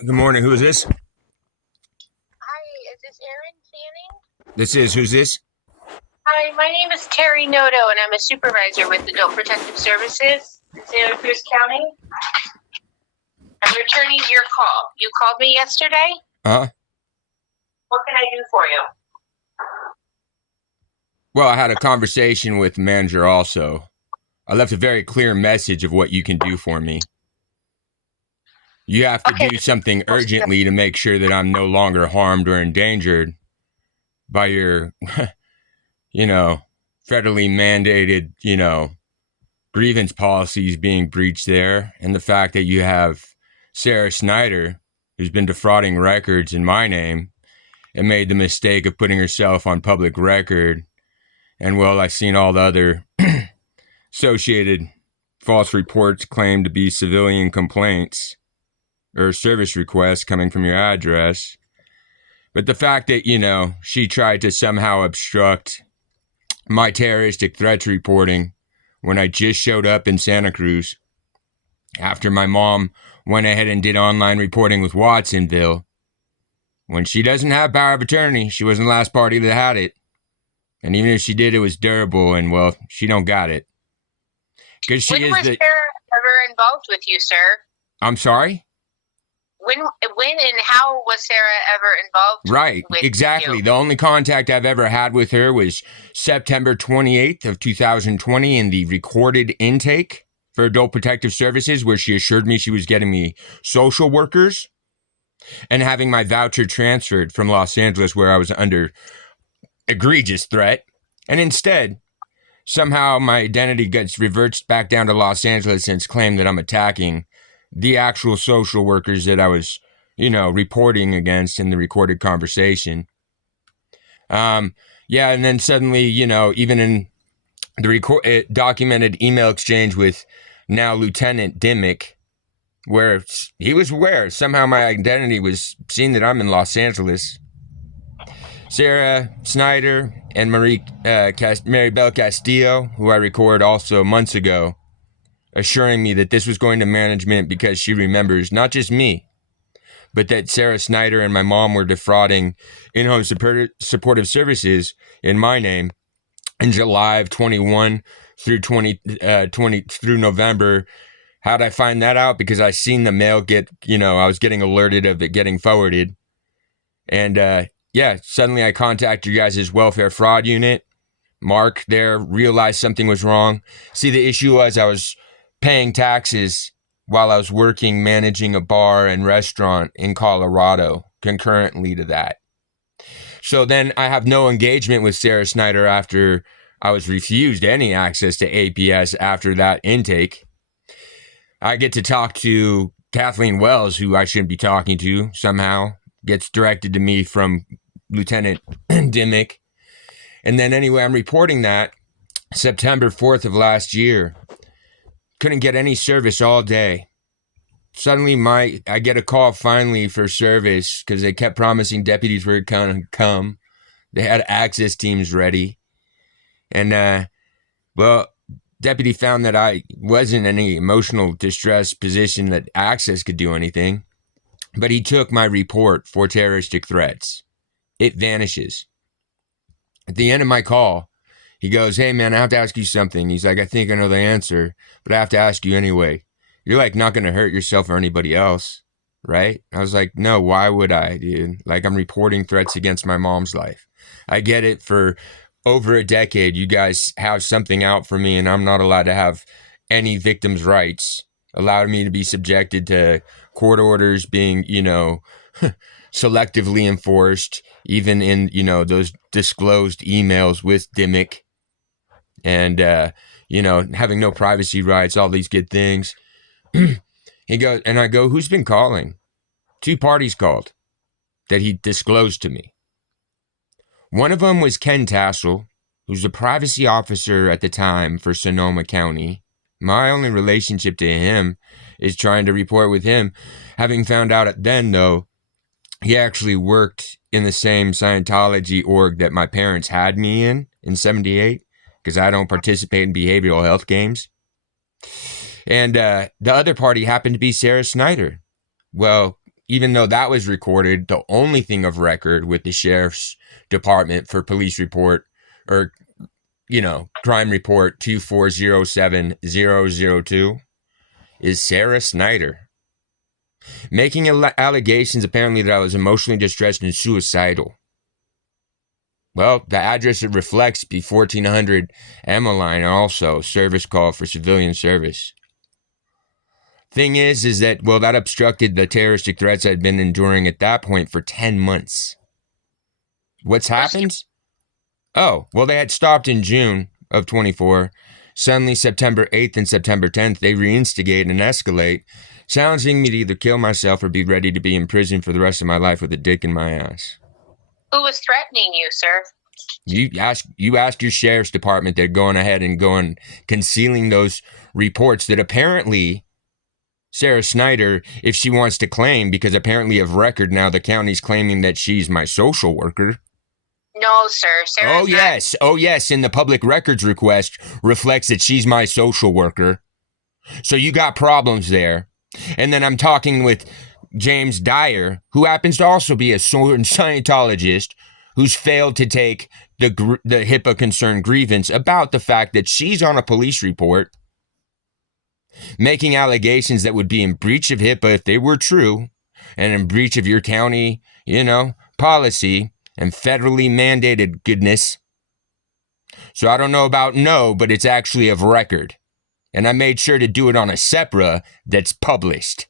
Good morning. Who is this? Hi, is this Erin Fanning? This is. Who's this? Hi, my name is Terry Noto, and I'm a supervisor with Adult Protective Services in Santa Cruz County. I'm returning your call. You called me yesterday? Uh-huh. What can I do for you? Well, I had a conversation with the manager also. I left a very clear message of what you can do for me. You have to do something urgently to make sure that I'm no longer harmed or endangered by your, federally mandated, grievance policies being breached there. And the fact that you have Sarah Snyder, who's been defrauding records in my name and made the mistake of putting herself on public record. And well, I've seen all the other associated false reports claim to be civilian complaints or service requests coming from your address. But the fact that, she tried to somehow obstruct my terroristic threats reporting when I just showed up in Santa Cruz after my mom went ahead and did online reporting with Watsonville. When she doesn't have power of attorney, she wasn't the last party that had it. And even if she did, it was durable, and, well, she don't got it. Because she When was Sarah ever involved with you, sir? I'm sorry? When and how was Sarah ever involved Right, with exactly. you? The only contact I've ever had with her was September 28th of 2020 in the recorded intake for Adult Protective Services, where she assured me she was getting me social workers and having my voucher transferred from Los Angeles, where I was under egregious threat. And instead, somehow my identity reverts back down to Los Angeles and it's claimed that I'm attacking the actual social workers that I was, reporting against in the recorded conversation. And then suddenly, even in the documented email exchange with now Lieutenant Dimmick, where he was aware somehow my identity was seen that I'm in Los Angeles. Sarah Snyder and Maribel Castillo, who I recorded also months ago, assuring me that this was going to management because she remembers not just me, but that Sarah Snyder and my mom were defrauding in-home supportive services in my name in July of 21 through 2020 through November. How'd I find that out? Because I seen the mail I was getting alerted of it getting forwarded. And suddenly I contacted you guys' welfare fraud unit. Mark there realized something was wrong. See, the issue was I was paying taxes while I was working managing a bar and restaurant in Colorado concurrently to that. So then I have no engagement with Sarah Snyder after I was refused any access to APS after that intake. I get to talk to Kathleen Wells, who I shouldn't be talking to somehow, gets directed to me from Lieutenant Dimmick. And then anyway, I'm reporting that September 4th of last year. Couldn't get any service all day. Suddenly I get a call finally for service because they kept promising deputies were going to come. They had access teams ready. And, deputy found that I wasn't in any emotional distress position that access could do anything. But he took my report for terroristic threats. It vanishes. At the end of my call, he goes, "Hey, man, I have to ask you something." He's like, "I think I know the answer, but I have to ask you anyway. You're like not going to hurt yourself or anybody else, right?" I was like, "No, why would I, dude? Like, I'm reporting threats against my mom's life. I get it. For over a decade, you guys have something out for me, and I'm not allowed to have any victim's rights, allowed me to be subjected to court orders being, selectively enforced, even in, those disclosed emails with Dimmick. And, having no privacy rights, all these good things." He goes, and I go, "Who's been calling?" 2 parties called that he disclosed to me. One of them was Ken Tassel, who's the privacy officer at the time for Sonoma County. My only relationship to him is trying to report with him. Having found out then, though, he actually worked in the same Scientology org that my parents had me in 78. Because I don't participate in behavioral health games. And the other party happened to be Sarah Snyder. Well, even though that was recorded, the only thing of record with the sheriff's department for police report or, crime report 2407002 is Sarah Snyder making allegations apparently that I was emotionally distressed and suicidal. Well, the address it reflects be 1400 Emmeline, also service call for civilian service. Thing is that, that obstructed the terroristic threats I'd been enduring at that point for 10 months. What's happened? Oh, well, they had stopped in June of 24. Suddenly, September 8th and September 10th, they reinstigate and escalate, challenging me to either kill myself or be ready to be in prison for the rest of my life with a dick in my ass. Who was threatening you, sir? You ask your sheriff's department. They're going ahead and concealing those reports that apparently Sarah Snyder, if she wants to claim, because apparently of record now the county's claiming that she's my social worker. No, sir. Sarah's Oh, yes. In the public records request reflects that she's my social worker. So you got problems there. And then I'm talking with James Dyer, who happens to also be a Scientologist, who's failed to take the HIPAA concern grievance about the fact that she's on a police report making allegations that would be in breach of HIPAA if they were true, and in breach of your county, policy and federally mandated goodness. So I don't know about but it's actually of record. And I made sure to do it on a SEPRA that's published.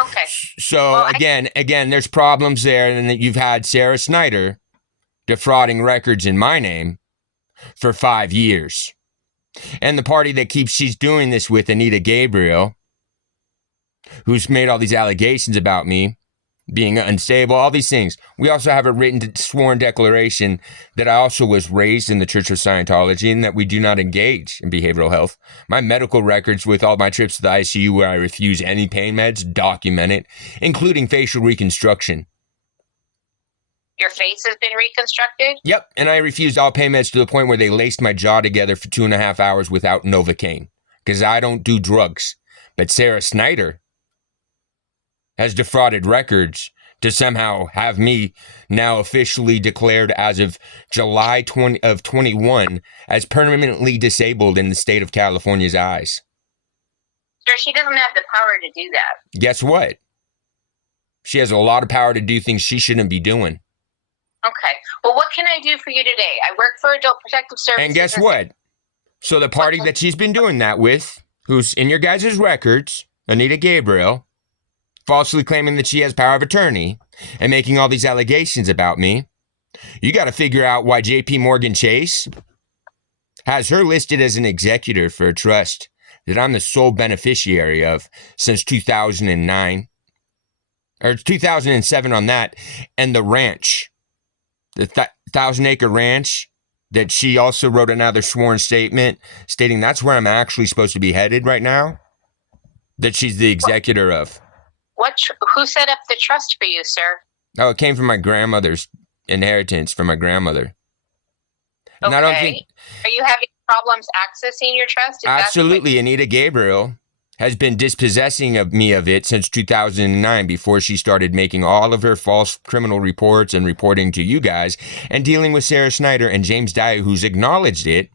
Okay. So again, there's problems there, and that you've had Sarah Snyder defrauding records in my name for 5 years. And the party that she's doing this with, Anita Gabriel, who's made all these allegations about me being unstable, all these things. We also have a written sworn declaration that I also was raised in the Church of Scientology and that we do not engage in behavioral health. My medical records with all my trips to the ICU where I refuse any pain meds document it, including facial reconstruction. Your face has been reconstructed? Yep, and I refused all pain meds to the point where they laced my jaw together for 2.5 hours without Novocaine, because I don't do drugs. But Sarah Snyder has defrauded records to somehow have me now officially declared as of July 21 as permanently disabled in the state of California's eyes. Sir, she doesn't have the power to do that. Guess what? She has a lot of power to do things she shouldn't be doing. Okay. Well, what can I do for you today? I work for Adult Protective Services. And guess what? So the party that she's been doing that with, who's in your guys' records, Anita Gabriel, falsely claiming that she has power of attorney and making all these allegations about me, you got to figure out why JP Morgan Chase has her listed as an executor for a trust that I'm the sole beneficiary of since 2009 or 2007 on that, and the ranch, the 1,000-acre ranch that she also wrote another sworn statement stating that's where I'm actually supposed to be headed right now, that she's the executor of. Who set up the trust for you, sir? Oh, it came from my grandmother's inheritance from my grandmother. And Okay. I don't think... Are you having problems accessing your trust? Absolutely. Anita Gabriel has been dispossessing of me of it since 2009 before she started making all of her false criminal reports and reporting to you guys and dealing with Sarah Snyder and James Dyer, who's acknowledged it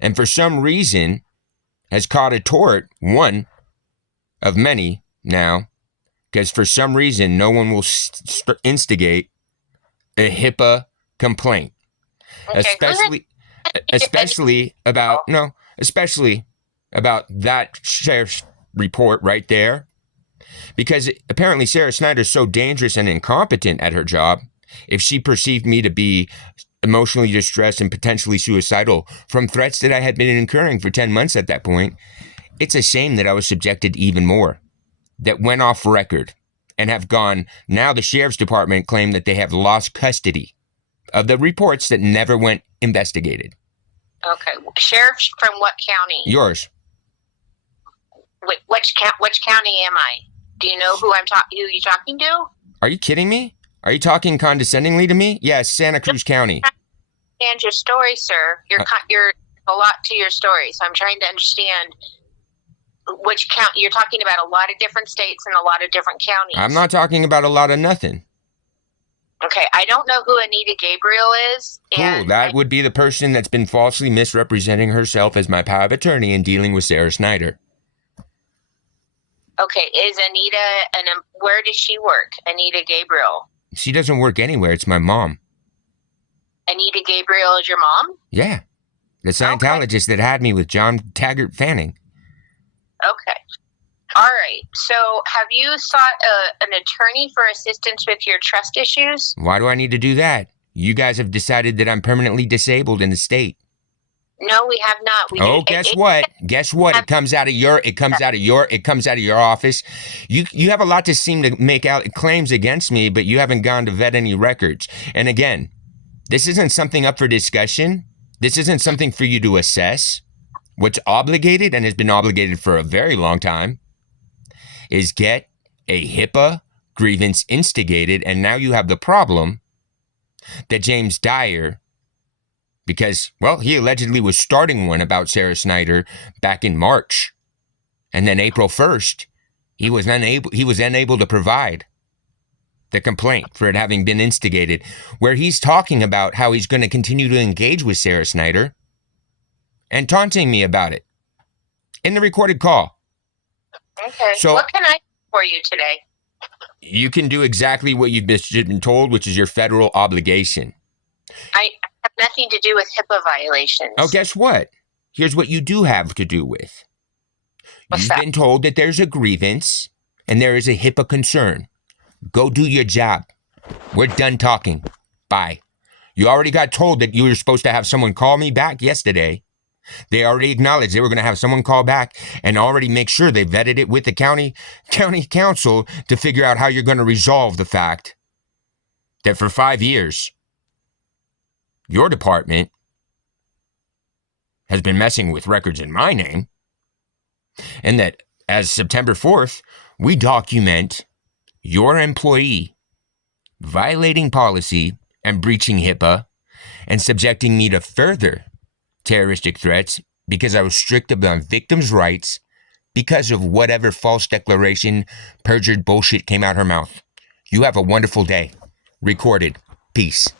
and for some reason has caught a tort, one of many now, because for some reason no one will instigate a HIPAA complaint, Okay. especially about that sheriff's report right there, because apparently Sarah Snyder's so dangerous and incompetent at her job. If she perceived me to be emotionally distressed and potentially suicidal from threats that I had been incurring for 10 months at that point, it's a shame that I was subjected to even more that went off record and have gone. Now the sheriff's department claim that they have lost custody of the reports that never went investigated. Okay. Sheriff from what county? Yours. Which county am I? Do you know who who you talking to? Are you kidding me? Are you talking condescendingly to me? Yes, Santa Cruz County. And your story, sir. You're a lot to your story, so I'm trying to understand. Which count? You're talking about a lot of different states and a lot of different counties. I'm not talking about a lot of nothing. Okay, I don't know who Anita Gabriel is. Cool, that would be the person that's been falsely misrepresenting herself as my power of attorney in dealing with Sarah Snyder. Okay, is Anita, and where does she work? Anita Gabriel. She doesn't work anywhere. It's my mom. Anita Gabriel is your mom? Yeah, the Scientologist that had me with John Taggart Fanning. Okay. All right. So have you sought an attorney for assistance with your trust issues? Why do I need to do that? You guys have decided that I'm permanently disabled in the state. No, we have not. Guess what? Guess what? It comes out of your office. You have a lot to seem to make out claims against me, but you haven't gone to vet any records. And again, this isn't something up for discussion. This isn't something for you to assess. What's obligated, and has been obligated for a very long time, is get a HIPAA grievance instigated, and now you have the problem that James Dyer, because, well, he allegedly was starting one about Sarah Snyder back in March, and then April 1st, he was unable to provide the complaint for it having been instigated, where he's talking about how he's going to continue to engage with Sarah Snyder and taunting me about it in the recorded call. Okay. So what can I do for you today? You can do exactly what you've been told, which is your federal obligation. I have nothing to do with HIPAA violations. Oh, guess what? Here's what you do have to do with. You've been told that there's a grievance and there is a HIPAA concern. Go do your job. We're done talking. Bye. You already got told that you were supposed to have someone call me back yesterday. They already acknowledged they were going to have someone call back and already make sure they vetted it with the county council to figure out how you're going to resolve the fact that for 5 years, your department has been messing with records in my name, and that as September 4th, we document your employee violating policy and breaching HIPAA and subjecting me to further terroristic threats because I was strict about victims' rights because of whatever false declaration, perjured bullshit came out her mouth. You have a wonderful day. Recorded. Peace.